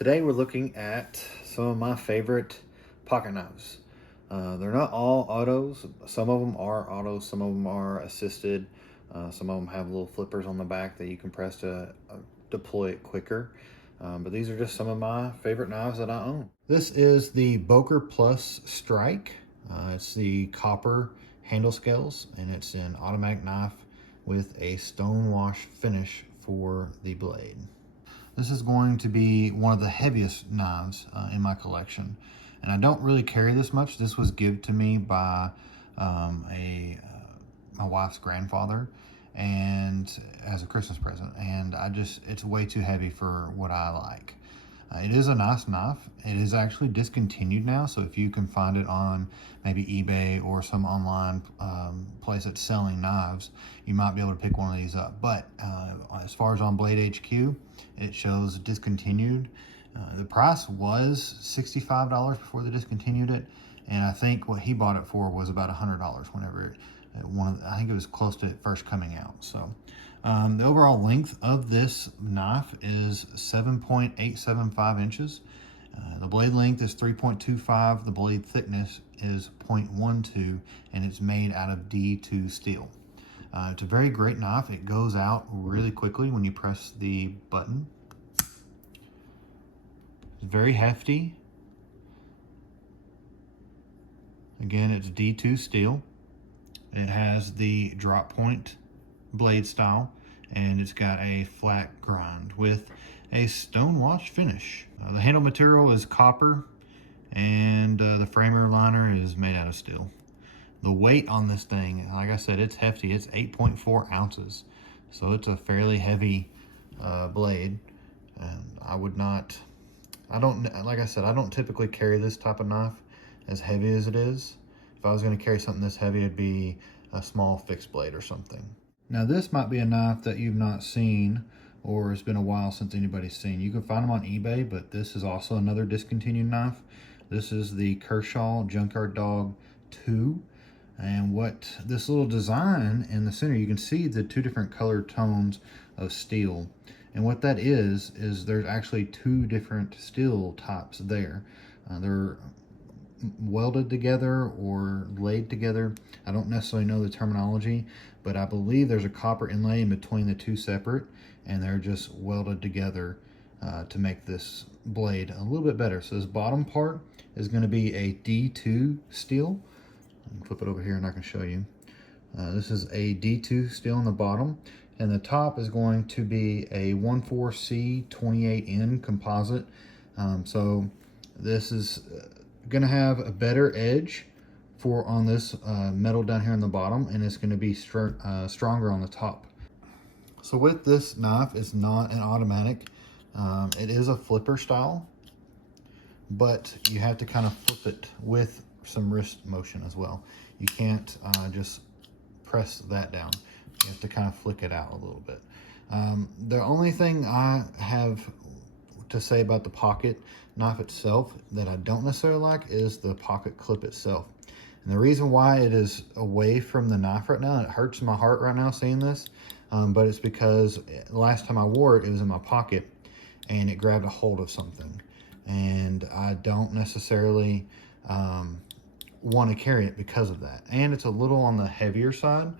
Today we're looking at some of my favorite pocket knives. They're not all autos. Some of them are autos, some of them are assisted. Some of them have little flippers on the back that you can press to deploy it quicker. But these are just some of my favorite knives that I own. This is the Boker Plus Strike. It's the copper handle scales, and it's an automatic knife with a stone wash finish for the blade. This is going to be one of the heaviest knives in my collection. And I don't really carry this much. This was given to me by my wife's grandfather and as a Christmas present. And it's way too heavy for what I like. It is a nice knife. It is actually discontinued now. So if you can find it on maybe eBay or some online place that's selling knives, you might be able to pick one of these up. But as far as on Blade HQ, it shows discontinued. The price was $65 before they discontinued it. And I think what he bought it for was about $100 whenever I think it was close to it first coming out. So the overall length of this knife is 7.875 inches. The blade length is 3.25. The blade thickness is 0.12, and it's made out of D2 steel. It's a very great knife. It goes out really quickly when you press the button. It's very hefty. Again, it's D2 steel. It has the drop point blade style, and it's got a flat grind with a stone wash finish. The handle material is copper, and the framer liner is made out of steel. The weight on this thing, like I said, it's hefty. It's 8.4 ounces, so it's a fairly heavy blade. And like I said, I don't typically carry this type of knife as heavy as it is. If I was going to carry something this heavy, it'd be a small fixed blade or something. Now this might be a knife that you've not seen, or it's been a while since anybody's seen. You can find them on eBay, but this is also another discontinued knife. This is the Kershaw Junkard Dog 2. And what this little design in the center, you can see the two different color tones of steel. And what that is there's actually two different steel types there. They're welded together or laid together. I don't necessarily know the terminology, but I believe there's a copper inlay in between the two separate, and they're just welded together to make this blade a little bit better. So this bottom part is going to be a D2 steel. I can flip it over here and I can show you. This is a D2 steel on the bottom, and the top is going to be a 14C28N composite. So this is going to have a better edge on this metal down here on the bottom, and it's going to be stronger on the top. So with this knife, it's not an automatic. It is a flipper style, but you have to kind of flip it with some wrist motion as well. You can't just press that down. You have to kind of flick it out a little bit. The only thing I have to say about the pocket knife itself that I don't necessarily like is the pocket clip itself. And the reason why it is away from the knife right now, it hurts my heart right now seeing this, but it's because last time I wore it, it was in my pocket and it grabbed a hold of something. And I don't necessarily want to carry it because of that. And it's a little on the heavier side,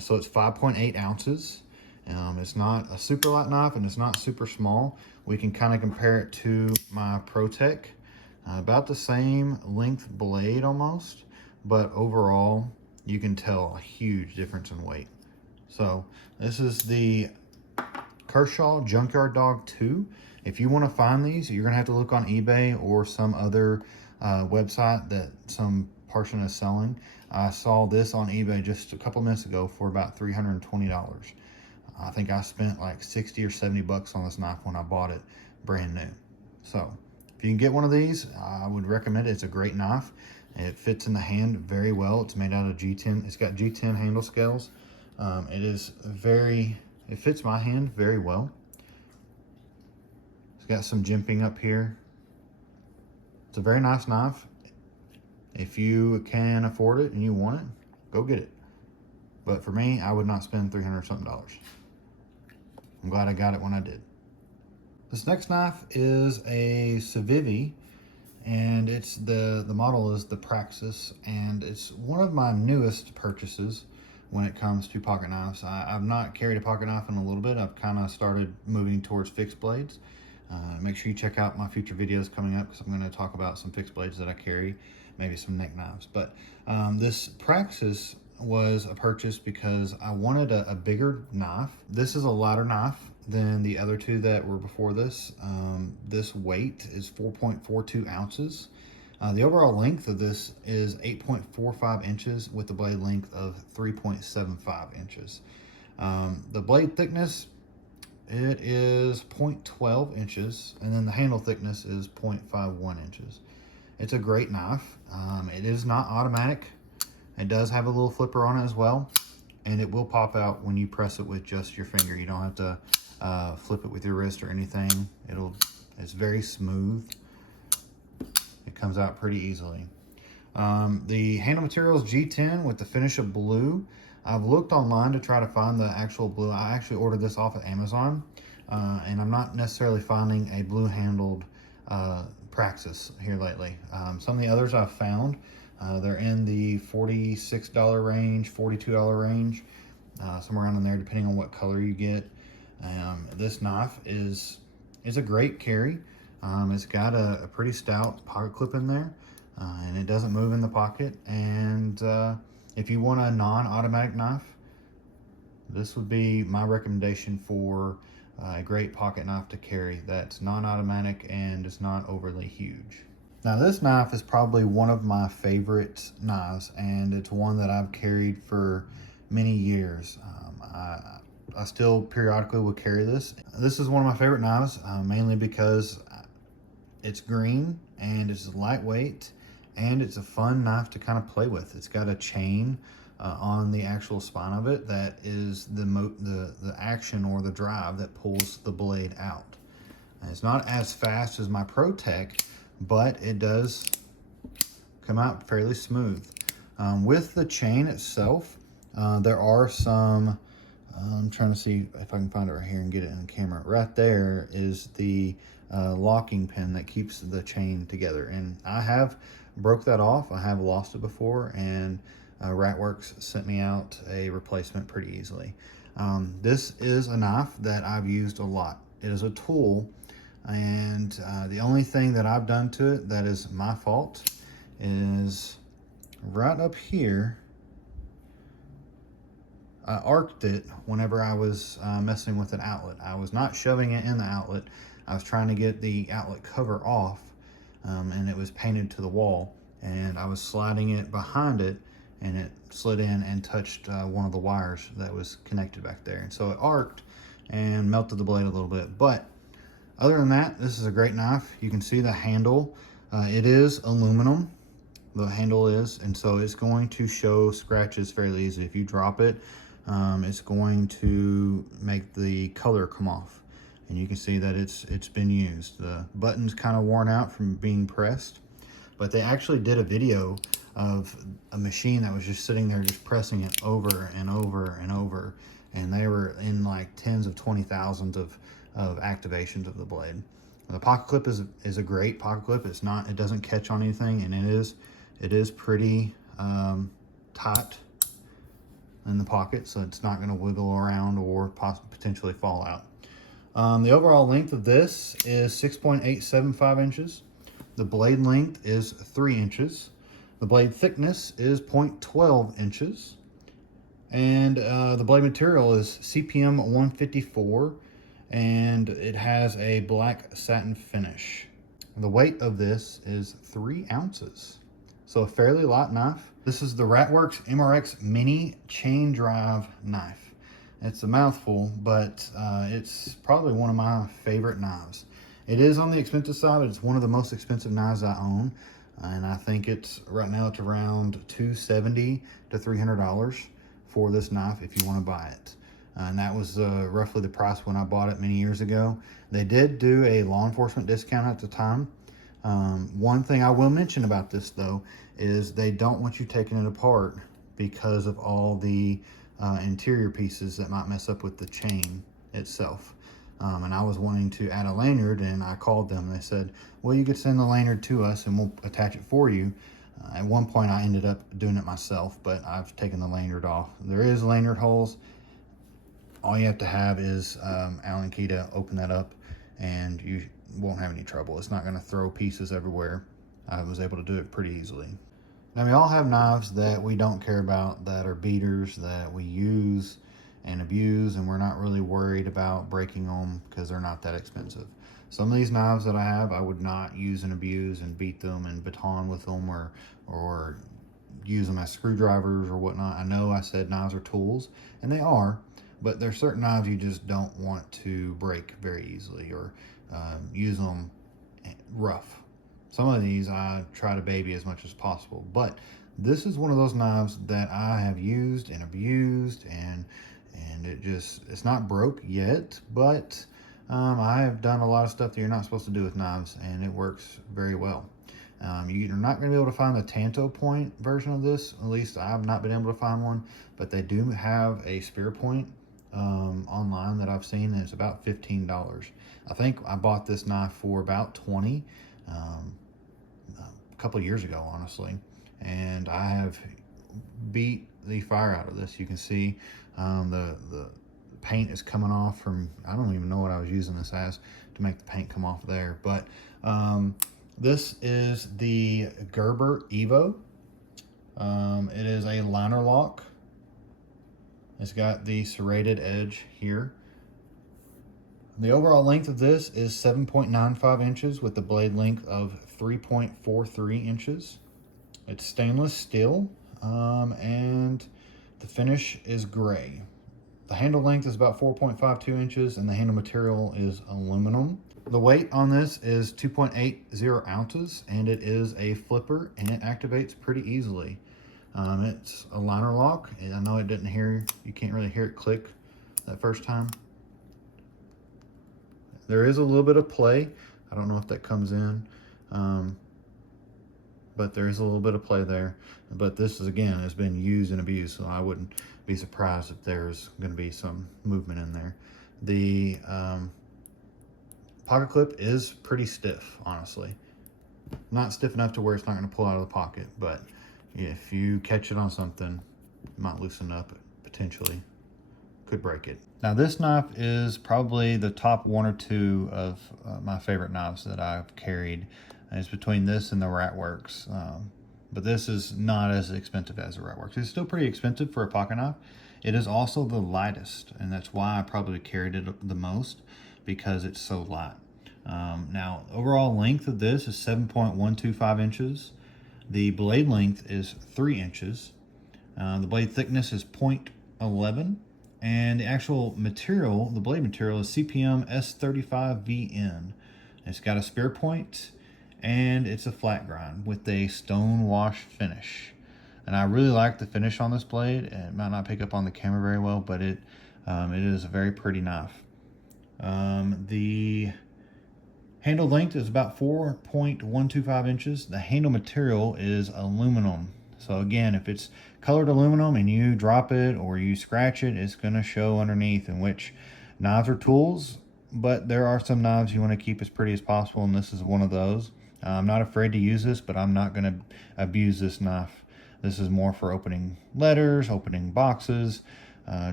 so it's 5.8 ounces. It's not a super light knife, and it's not super small. We can kind of compare it to my Protech, about the same length blade almost, but overall you can tell a huge difference in weight. So this is the Kershaw Junkard Dog 2. If you want to find these, you're gonna have to look on eBay or some other website that some person is selling. I saw this on eBay just a couple minutes ago for about $320. I think I spent like 60 or 70 bucks on this knife when I bought it brand new. So if you can get one of these, I would recommend it. It's a great knife. It fits in the hand very well. It's made out of G10. It's got G10 handle scales. It fits my hand very well. It's got some jimping up here. It's a very nice knife. If you can afford it and you want it, go get it. But for me, I would not spend $300 something. I'm glad I got it when I did. This next knife is a Civivi, and it's the model is the Praxis, and it's one of my newest purchases when it comes to pocket knives. I've not carried a pocket knife in a little bit. I've kind of started moving towards fixed blades. Make sure you check out my future videos coming up, because I'm going to talk about some fixed blades that I carry, maybe some neck knives. But this Praxis was a purchase because I wanted a bigger knife. This is a lighter knife than the other two that were before this. This weight is 4.42 ounces. The overall length of this is 8.45 inches with the blade length of 3.75 inches. The blade thickness, it is 0.12 inches, and then the handle thickness is 0.51 inches. It's a great knife. It is not automatic. It does have a little flipper on it as well, and it will pop out when you press it with just your finger. You don't have to flip it with your wrist or anything. It's very smooth. It comes out pretty easily. The handle material is G10 with the finish of blue. I've looked online to try to find the actual blue. I actually ordered this off of Amazon, and I'm not necessarily finding a blue handled Praxis here lately. Some of the others I've found, they're in the $46 range, $42 range, somewhere around in there, depending on what color you get. This knife is a great carry. It's got a pretty stout pocket clip in there, and it doesn't move in the pocket. And if you want a non-automatic knife, this would be my recommendation for a great pocket knife to carry that's non-automatic and is not overly huge. Now, this knife is probably one of my favorite knives, and it's one that I've carried for many years. I still periodically will carry this. This is one of my favorite knives, mainly because it's green and it's lightweight, and it's a fun knife to kind of play with. It's got a chain on the actual spine of it that is the action or the drive that pulls the blade out. And it's not as fast as my Protech, but it does come out fairly smooth. With the chain itself, there are some, I'm trying to see if I can find it right here and get it in the camera. Right there is the locking pin that keeps the chain together. And I have broke that off. I have lost it before, and Worx sent me out a replacement pretty easily. This is a knife that I've used a lot. It is a tool, and the only thing that I've done to it that is my fault is right up here. I arced it whenever I was messing with an outlet. I was not shoving it in the outlet. I was trying to get the outlet cover off, and it was painted to the wall, and I was sliding it behind it, and it slid in and touched one of the wires that was connected back there. And so it arced and melted the blade a little bit. But other than that, this is a great knife. You can see the handle. It is aluminum, the handle is, and so it's going to show scratches fairly easily. If you drop it, it's going to make the color come off. And you can see that it's been used. The button's kind of worn out from being pressed, but they actually did a video of a machine that was just sitting there just pressing it over and over and over, and they were in like tens of 20,000s of activations of the blade. The pocket clip is a great pocket clip. It doesn't catch on anything, and it is pretty tight in the pocket, so it's not going to wiggle around or potentially fall out. The overall length of this is 6.875 inches. The blade length is 3 inches. The blade thickness is 0.12 inches. And the blade material is CPM 154, and it has a black satin finish. The weight of this is 3 ounces. So a fairly light knife. This is the Worx MRX Mini Chain Drive Knife. It's a mouthful, but it's probably one of my favorite knives. It is on the expensive side, but it's one of the most expensive knives I own. And I think right now it's around $270 to $300 for this knife if you want to buy it. And that was roughly the price when I bought it many years ago. They did do a law enforcement discount at the time. One thing I will mention about this though is they don't want you taking it apart because of all the interior pieces that might mess up with the chain itself. and I was wanting to add a lanyard, and I called them. They said, well, you could send the lanyard to us and we'll attach it for you. At one point I ended up doing it myself, but I've taken the lanyard off. There is lanyard holes. All you have to have is Allen key to open that up, and you won't have any trouble. It's not going to throw pieces everywhere. I was able to do it pretty easily. Now, we all have knives that we don't care about, that are beaters that we use and abuse, and we're not really worried about breaking them because they're not that expensive. Some of these knives that I have, I would not use and abuse and beat them and baton with them, or use them as screwdrivers or whatnot. I know I said knives are tools, and they are, but there's certain knives you just don't want to break very easily, or use them rough. Some of these I try to baby as much as possible, but this is one of those knives that I have used and abused, and it's not broke yet, but I have done a lot of stuff that you're not supposed to do with knives, and it works very well. You're not going to be able to find the Tanto point version of this. At least I've not been able to find one, but they do have a spear point online that I've seen, and it's about $15. I think I bought this knife for about $20 a couple of years ago, honestly, and I have beat the fire out of this. You can see the paint is coming off from, I don't even know what I was using this as to make the paint come off there, but this is the Gerber Evo. It is a liner lock. It's got the serrated edge here. The overall length of this is 7.95 inches with the blade length of 3.43 inches. It's stainless steel, and the finish is gray. The handle length is about 4.52 inches, and the handle material is aluminum. The weight on this is 2.80 ounces, and it is a flipper, and it activates pretty easily. It's a liner lock, and I know it didn't hear, you can't really hear it click that first time. There is a little bit of play. I don't know if that comes in, but there is a little bit of play there. But this is, again, has been used and abused, so I wouldn't be surprised if there's going to be some movement in there. The pocket clip is pretty stiff, honestly. Not stiff enough to where it's not going to pull out of the pocket, but if you catch it on something, it might loosen up, potentially. Could break it. Now, this knife is probably the top one or two of my favorite knives that I've carried. And it's between this and the Worx. But this is not as expensive as the Worx. It's still pretty expensive for a pocket knife. It is also the lightest, and that's why I probably carried it the most, because it's so light. Now, overall length of this is 7.125 inches. The blade length is 3 inches. The blade thickness is 0.11. And the actual material, the blade material, is CPM S35VN. It's got a spear point, and it's a flat grind with a stone wash finish. And I really like the finish on this blade. It might not pick up on the camera very well, but it is a very pretty knife. The handle length is about 4.125 inches. The handle material is aluminum. So again, if it's colored aluminum and you drop it or you scratch it, it's going to show underneath. In which, knives are tools, but there are some knives you want to keep as pretty as possible, and this is one of those. I'm not afraid to use this, but I'm not going to abuse this knife. This is more for opening letters, opening boxes,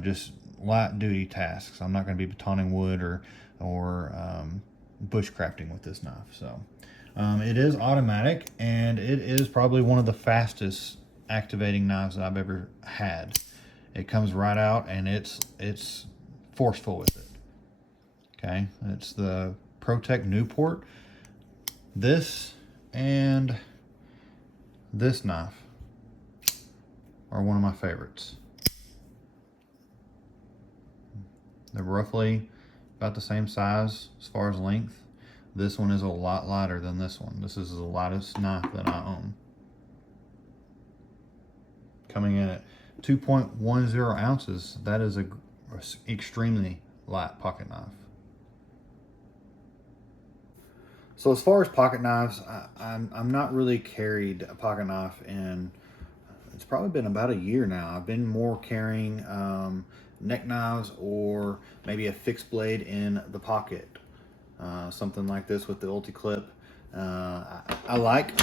just light duty tasks. I'm not going to be batoning wood or bushcrafting with this knife. So it is automatic, and it is probably one of the fastest activating knives that I've ever had. It comes right out, and it's forceful with it. Okay, it's the Protech Newport. This and this knife are one of my favorites. They're roughly about the same size as far as length. This one is a lot lighter than this one. This is the lightest knife that I own. Coming in at 2.10 ounces, that is a extremely light pocket knife. So as far as pocket knives, I'm not really carried a pocket knife in, it's probably been about a year now. I've been more carrying neck knives or maybe a fixed blade in the pocket. Something like this with the Ulti-Clip. I like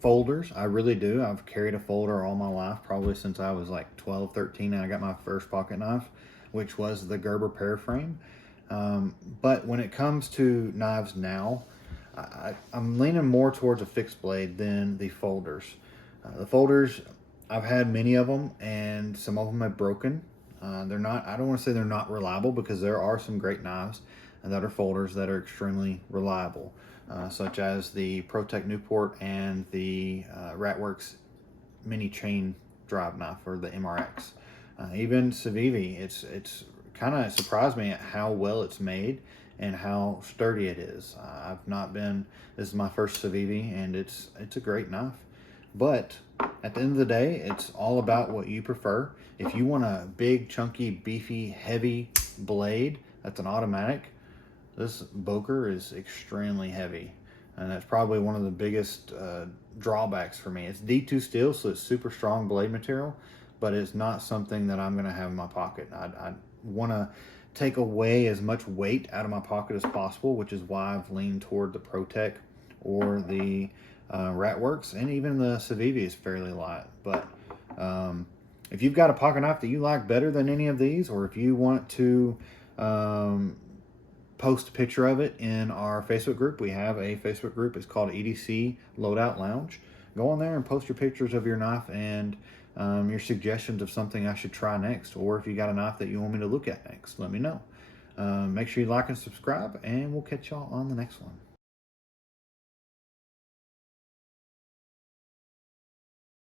folders, I really do. I've carried a folder all my life, probably since I was like 12, 13, and I got my first pocket knife, which was the Gerber Paraframe. But when it comes to knives now, I'm leaning more towards a fixed blade than the folders. The folders, I've had many of them, and some of them have broken. They're not, I don't want to say they're not reliable, because there are some great knives that are folders that are extremely reliable, such as the Protech Newport and the Worx mini chain drive knife, or the MRX. Even Civivi, it's kind of surprised me at how well it's made and how sturdy it is. I've not been, this is my first Civivi, and it's a great knife. But at the end of the day, it's all about what you prefer. If you want a big, chunky, beefy, heavy blade that's an automatic, this Boker is extremely heavy. And that's probably one of the biggest drawbacks for me. It's D2 steel, so it's super strong blade material, but it's not something that I'm gonna have in my pocket. I wanna take away as much weight out of my pocket as possible, which is why I've leaned toward the Protech or the Worx, and even the Savivi is fairly light. But if you've got a pocket knife that you like better than any of these, or if you want to post a picture of it in our Facebook group, we have a Facebook group, it's called EDC Loadout Lounge. Go on there and post your pictures of your knife and your suggestions of something I should try next, or if you got a knife that you want me to look at next, let me know. Make sure you like and subscribe, and we'll catch y'all on the next one.